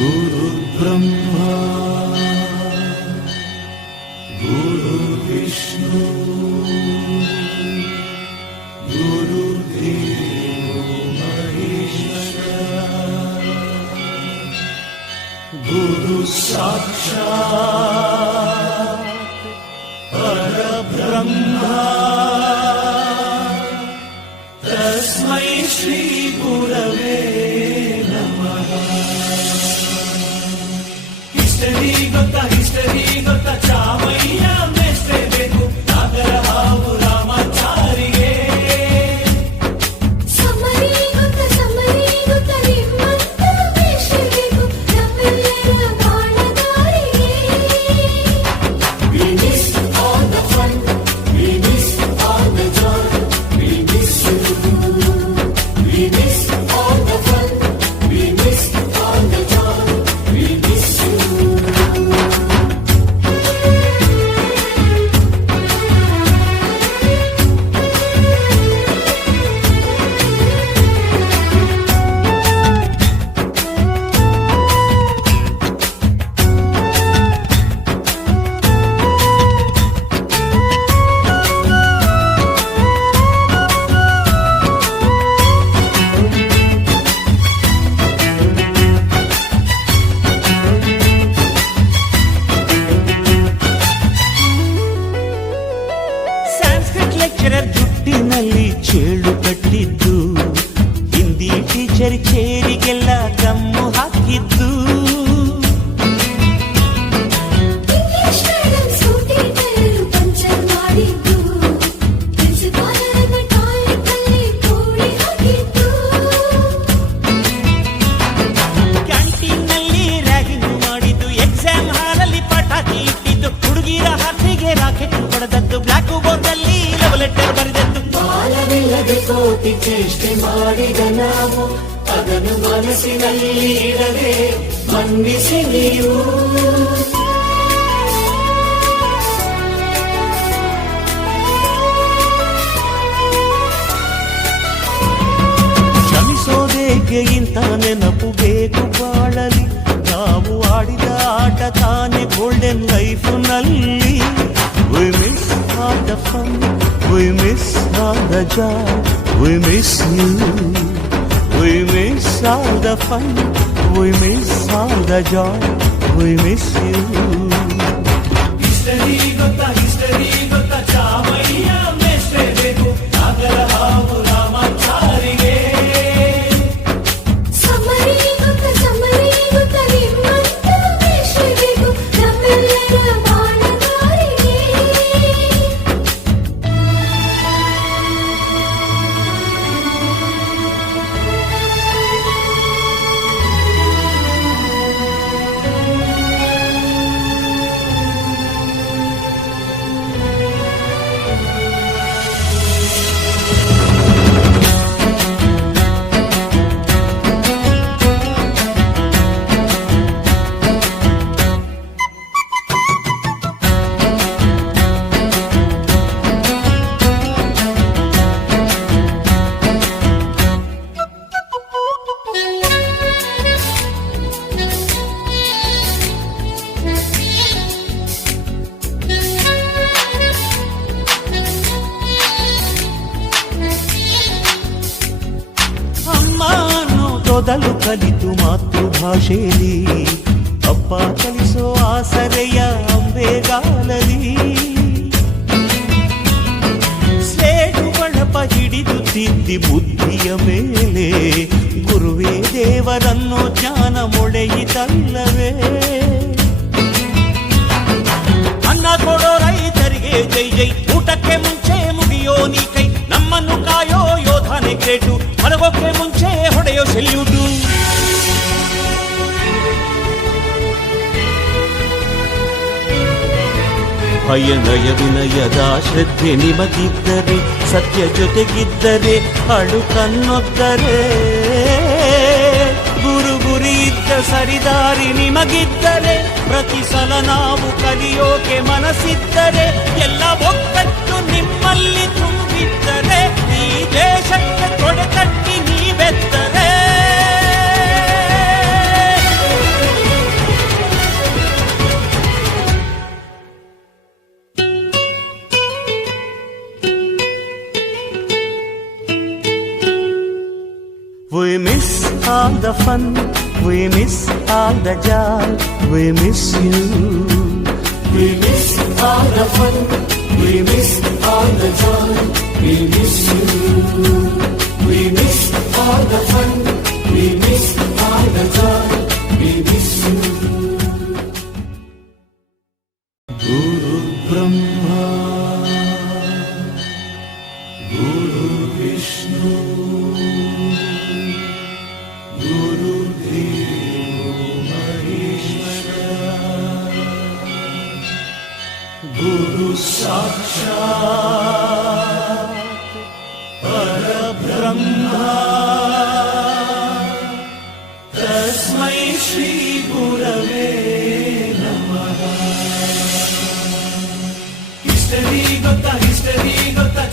ಗುರು ಬ್ರಹ್ಮ ಗುರು ವಿಷ್ಣು ಗುರುದೇವೋ ಮಹೇಶ್ವರ ಗುರು ಸಾಕ್ಷಾತ್ ಪರಬ್ರಹ್ಮ ತಸ್ಮೈ ಶ್ರೀ ಗುರವೇ ನಮಃ. ಹಿಸ್ಟರಿ ಗೊತ್ತಾ ಚಾಮಯ್ಯ ಮೇಸ್ಟ್ರೆ ಬೇಕು ನಾಗರ ಹಾವು ರಾಮಾಚಾರಿಗೆ. ಸಮರಿ ಗೊತ್ತ ನಿಮ್ಮಂತ ಮೇಸ್ಟ್ರೆ ಬೇಕು ನಮ್ಮೆಲ್ಲರ ಬಾಳಗಾರಿಗೆ. We miss all the fun, we miss all the joy, we miss you. We miss all the fun, we miss all the joy, we miss you. Sanskrit lecturer ಜುಟ್ಟಿನಲ್ಲಿ ಚೇಳು ಕಟ್ಟಿದ್ದು, ಹಿಂದಿ ಟೀಚರ್ ಚೇರಿಗೆಲ್ಲ ಗಮ್ಮು ಹಾಕಿದ್ದು, English madam Scooty tyre puncture ಮಾಡಿದ್ದು, ಪ್ರಿನ್ಸಿಪಾಲರನ್ನ ಟಾಯ್ಲೆಟಲ್ಲಿ ಕೋಳಿ ಹಾಕಿದ್ದು, ಕ್ಯಾಂಟೀನ್ನಲ್ಲಿ ragging ಮಾಡಿದ್ದು, ಎಕ್ಸಾಮ್ ಹಾಲಲ್ಲಿ ಪಟಾಕಿ ಇಟ್ಟಿದ್ದು, ಹುಡುಗಿರ ಹಾಸಿಗೆ ರಾಕೆಟ್ ಹೊಡೆದದ್ದು, ಬ್ಲಾಕ್ ಬೋರ್ಡಲ್ಲಿ ಲವ್ ಲೆಟರ್ ಬರೆದದ್ದು. ಕಾಲವಿಲ್ಲದೆ ಕೋಟಿ ಚೇಷ್ಟೆ ಮಾಡಿದ ನಾವು ಅದನ್ನು ಮನಸ್ಸಿನಲ್ಲಿ ಇಡದೆ ಮನ್ನಿಸಿ ನೀವು. ಕ್ಷಮಿಸೋದೇಕೆ ಇಂಥ ನೆನಪು ಬೇಕು ಬಾಳಲಿ, ನಾವು ಆಡಿದ ಆಟ ತಾನೆ golden ಲೈಫ್ನಲ್ಲಿ. We miss all the fun, we miss all the joy, we miss you. We miss all the fun, we miss all the joy, we miss you. History ಗೊತ್ತಾ ಚಾಮಯ್ಯ ಮೇಸ್ಟ್ರೆ ಬೇಕು ನಾಗರ ಹಾವು ರಾಮಾಚಾರಿಗೆ. ಸಮರಿ ಗೊತ್ತ ನಿಮ್ಮಂತ ಮೇಸ್ಟ್ರೆ ಬೇಕು ನಮ್ಮೆಲ್ಲರ ಬಾಳಗಾರಿಗೆ. ಅಮ್ಮ ಅನ್ನೋದೊದಲು ಕಲಿತು ಮಾತೃಭಾಷೆಯಲ್ಲಿ, ಅಪ್ಪ ಕಲಿಸೋ ಆಸರೆಯ ಅಂಬೆಗಾಲಲಿ, ಸ್ಲೇಟು ಬಳಪ ಹಿಡಿದು ತಿದ್ದಿ ಬುದ್ಧಿಯ ಮೇಲೆ, ಗುರುವೇ ದೇವರನ್ನೋ ಜ್ಞಾನ ಮೊಳೆಯಿತಲ್ಲವೇ. ಅನ್ನ ಕೊಡೋ ರೈತರಿಗೆ ಜೈ ಜೈ, ಊಟಕ್ಕೆ ಮುಂಚೆ ಮುಗಿಯೋ ನೀ ಕೈ, ನಮ್ಮನ್ನು ಕಾಯೋ ಯೋಧನೆ ಗ್ರೇಟು, ಮಲಗೋಕೆ ಮುಂಚೆ ಹೊಡೆಯೋ ಸೆಲ್ಯೂಟು. ಭಯನಯ ವಿನಯದ ಶ್ರದ್ಧೆ ನಿಮಗಿದ್ದರೆ, ಸತ್ಯ ಜೊತೆಗಿದ್ದರೆ, ಅಳು ಕನ್ನೊದ್ದರೆ, ಗುರಿ ಇದ್ದ ಸರಿದಾರಿ ನಿಮಗಿದ್ದರೆ, ಪ್ರತಿ ಸಲ ನಾವು ಕಲಿಯೋಕೆ ಮನಸ್ಸಿದ್ದರೆ, ಎಲ್ಲ ಒಕ್ಕಟ್ಟು ನಿಮ್ಮಲ್ಲಿ ತುಂಬಿದ್ದರೆ, ಈ ದೇಶಕ್ಕೆ ತೊಡೆ ತಟ್ಟಿ ನೀವೆದ್ದರೆ all the fun, we miss all the joy, we miss you. We miss all the fun, we miss all the joy, we miss you. We miss all the fun, we miss all the joy, we miss you. Guru Brahma, Guru Vishnu, Guru Deva Maheshwara, Guru Sakshat Parabrahma, Tasmai Shri Gurave Namaha. History gotta